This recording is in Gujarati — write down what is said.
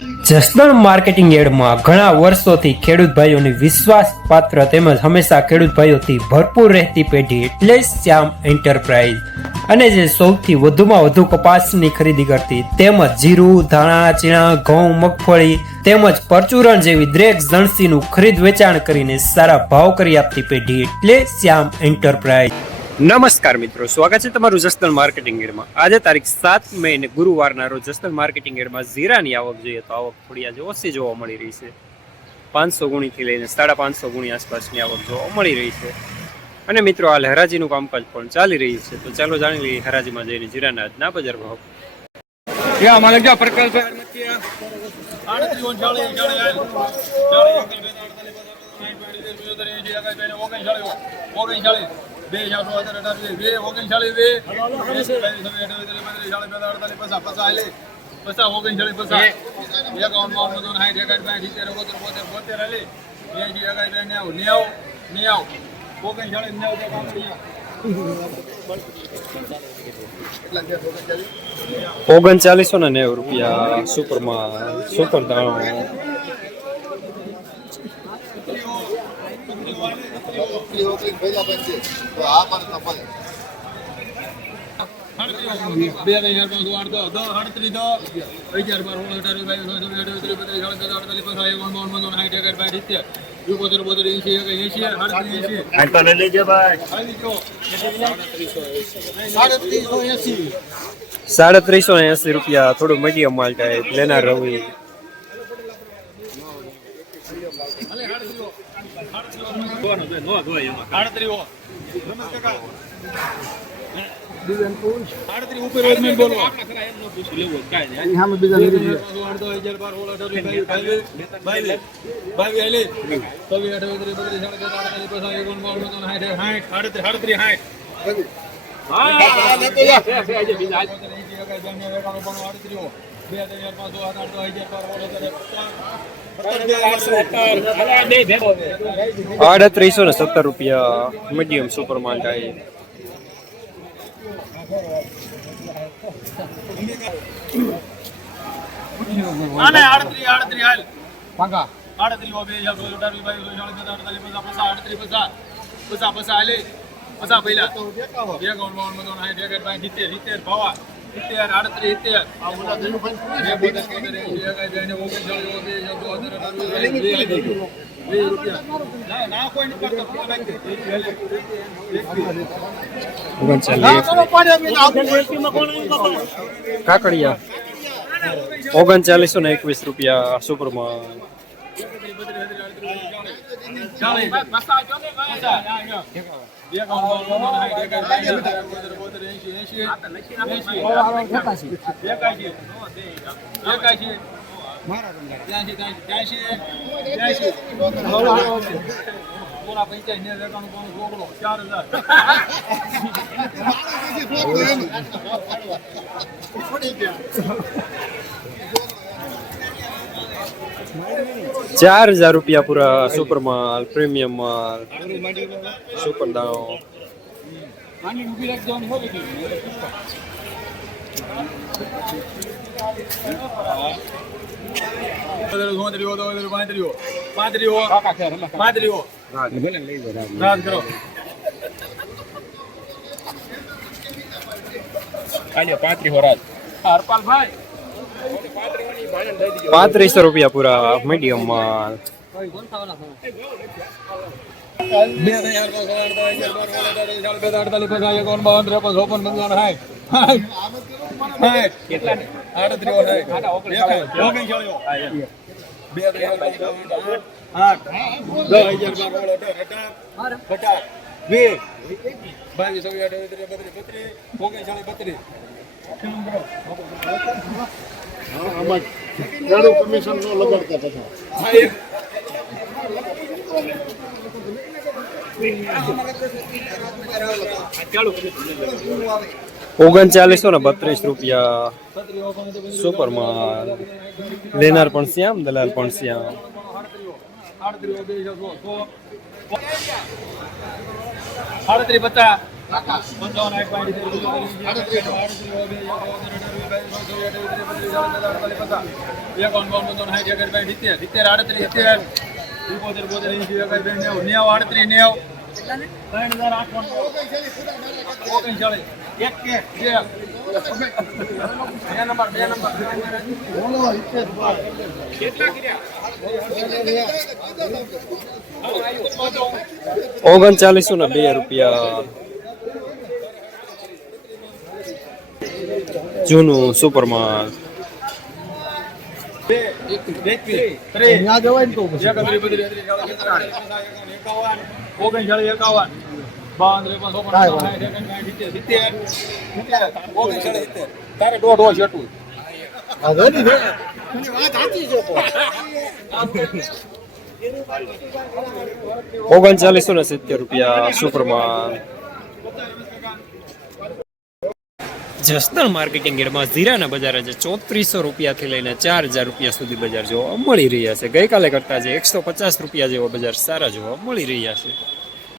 જસદણ માર્કેટિંગ યાર્ડમાં ઘણા વર્ષોથી ખેડૂત ભાઈઓની વિશ્વાસપાત્ર તેમજ હંમેશા ખેડૂત ભાઈઓથી ભરપૂર રહેતી પેઢી એટલે શ્યામ એન્ટરપ્રાઇઝ, અને જે સૌથી વધુમાં વધુ કપાસની ખરીદી કરતી તેમજ જીરું, ધાણા, ચીણા, ઘઉં, મગફળી તેમજ પરચુરણ જેવી દરેક જણસીનું ખરીદ વેચાણ કરીને સારા ભાવ કરી આપતી પેઢી એટલે શ્યામ એન્ટરપ્રાઇઝ। નમસ્કાર મિત્રો, સ્વાગત છે તમારું જસદણ માર્કેટિંગ યાર્ડમાં। આજે તારીખ 7 મે ને ગુરુવારના રોજ જસદણ માર્કેટિંગ યાર્ડમાં જીરાની આવક જોઈએ તો આવક થોડી આજે ઓછી જોવા મળી રહી છે। 500 ગુણીથી લઈને 550 ગુણી આસપાસની આવક જોવા મળી રહી છે। અને મિત્રો હાલ હરાજીનું કામકાજ પણ ચાલી રહ્યું છે, તો ચાલો જાણી લઈએ હરાજીમાં જઈને જીરાના આજના બજાર ભાવ। ₹3990 સુપરમાં સુપર દાણો ₹380 થોડું મીડિયમ માલ ટાઈપ લેનાર રવિ। ₹3870 મીડિયમ સુપર માલ ટાઈપ। કાકડિયા ₹3921 સુપરમાં। ₹4000 પૂરા સુપર માલ, પ્રીમિયમ માલ, સુપર દાણો। ₹3500 પૂરા મીડિયમ માલ। ₹3932 સુપર માલ, લેનાર પણ શ્યામ, દલાલ પણ શ્યામ। ₹3850 ઓગણચાલીસો ને 2 રૂપિયા જૂનું સુપરમાં. ઓગણચાલીસો ને 70 રૂપિયા સુપરમાં. જસદણ માર્કેટિંગ યાર્ડમાં જીરાના બજાર આજે 3400 રૂપિયાથી લઈને 4000 રૂપિયા સુધી બજાર જોવા મળી રહ્યા છે. ગઈકાલે કરતા જે 150 રૂપિયા જેવો બજાર સારા જોવા મળી રહ્યા છે.